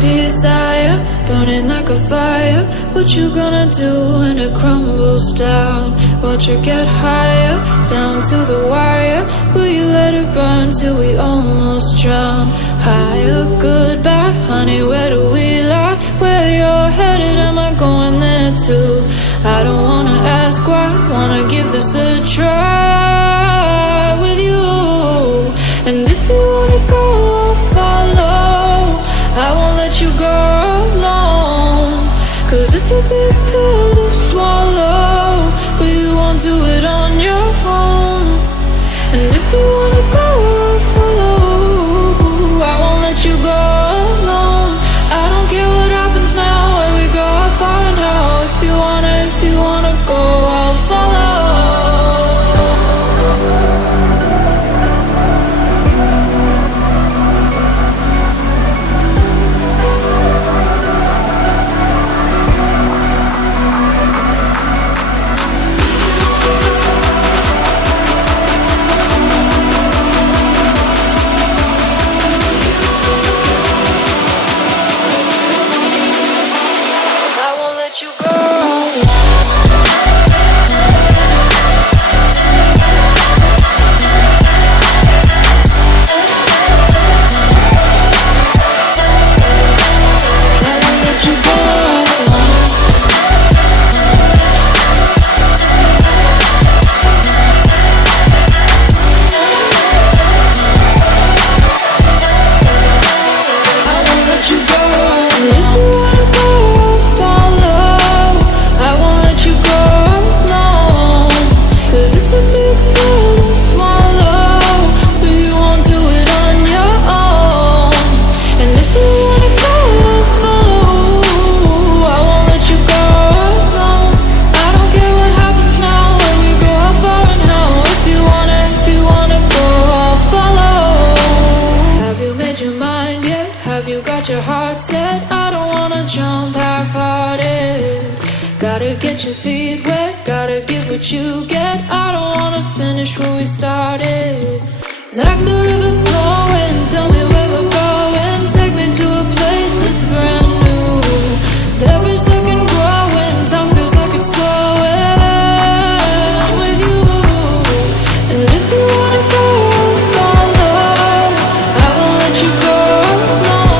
desire, burning like a fire. What you gonna do when it crumbles down? Watch it get higher, down to the wire. Will you let it burn till we almost drown? Higher, goodbye, honey, where do we lie? Where you're headed, am I going there too? I don't wanna ask why, wanna give this a try with you. And if you wanna go, I'll follow. I won't let you go alone, 'cause it's a big pill to swallow, but you won't do it on your own. And if you wanna go, I'll follow. I won't let you go alone. I don't care what happens now, where we go, how far and how. If you wanna go, I'll follow. Your heart set, I don't wanna jump half-hearted. Gotta get your feet wet, gotta give what you get. I don't wanna finish where we started. Like the river flowing, tell me where we're going. Take me to a place that's brand new. Every second growing, time feels like it's slowing with you. And if you wanna go, I'll follow. I won't let you go alone.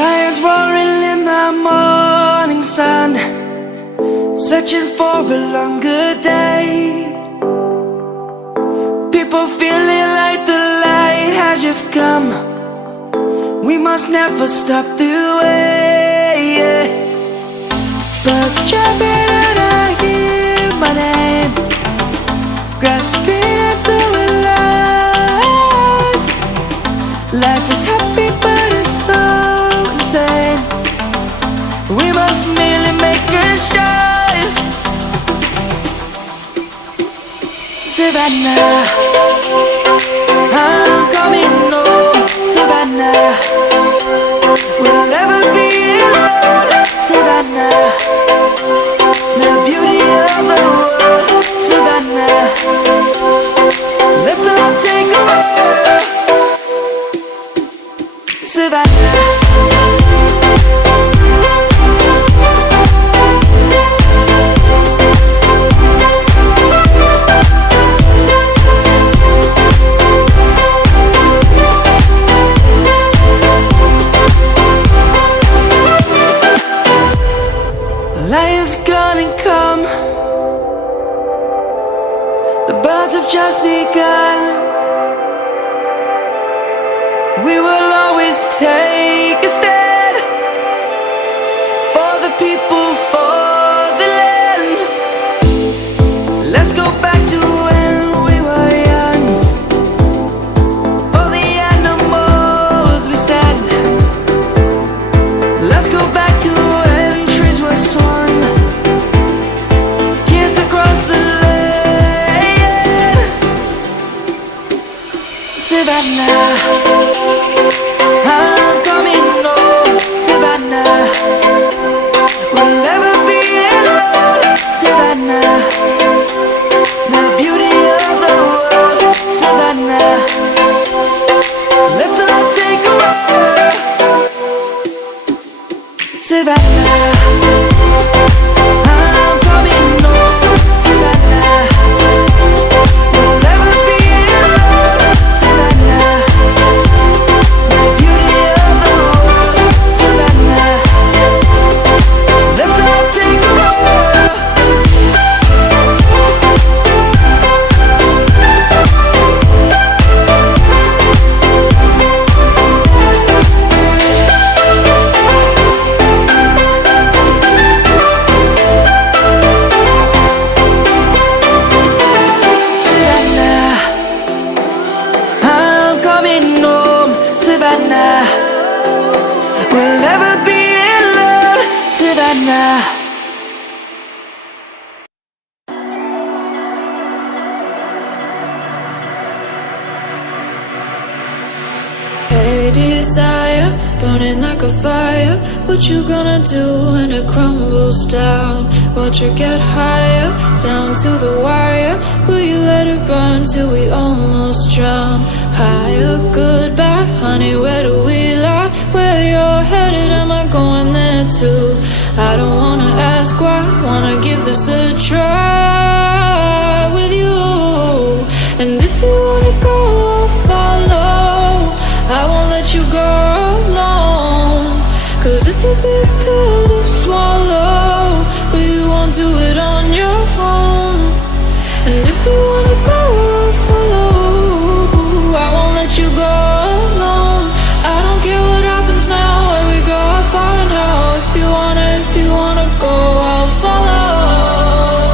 Lions roaring in the morning sun, searching for a longer day. People feeling like the light has just come. We must never stop the way. Birds jumping and I hear my name, grasping into a light. must merely make a start. Savannah, I'm coming home. Savannah, we'll never be alone. Savannah, the beauty of the world. Savannah, let's all take a walk. Savannah, lion's gonna come. The birds have just begun. We will always take a stand for the people, for the land. Let's go back to when we were young. For the animals we stand. Let's go back to when trees were swung. Kids across the land. Savannah, I'm coming home. Savannah, we'll never be alone. Savannah, the beauty of the world. Savannah, let's all take a walk. Savannah, I'm coming home. Savannah, we'll never be alone. Savannah, the beauty of the world. Savannah, let's all take a walk. Savannah, I'm coming home. Savannah, we'll never be alone. Savannah. Hey desire, burning like a fire. What you gonna do when it crumbles down? Watch it get higher, down to the wire. Will you let it burn till we almost drown? Higher, goodbye, honey, where do we lie? Where you're headed, am I going there too? I don't wanna ask why, wanna give this a try with you. And if you wanna go, I'll follow. I won't let you go alone, 'cause it's a big pill to swallow, but you won't do it on your own. And if you wanna go, I'll follow. I won't let you go alone. I don't care what happens now, where we go, how far and how. If you wanna go, I'll follow.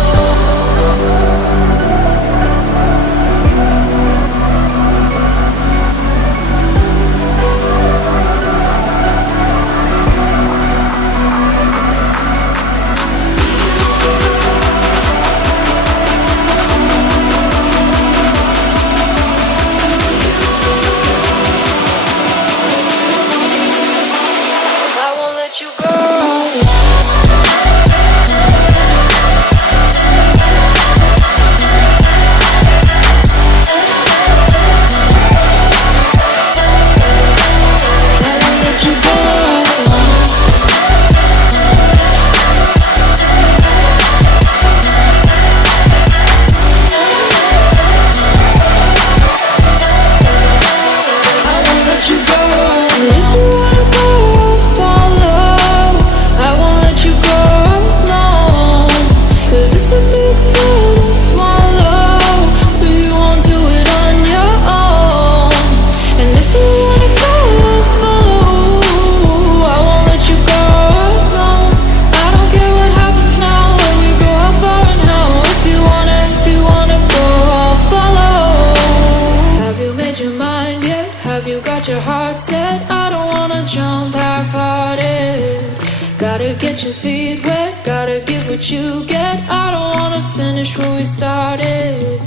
Gotta get your feet wet, gotta give what you get. I don't wanna finish where we started.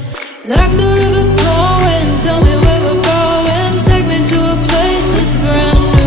Like the river flowing, tell me where we're going. Take me to a place that's brand new.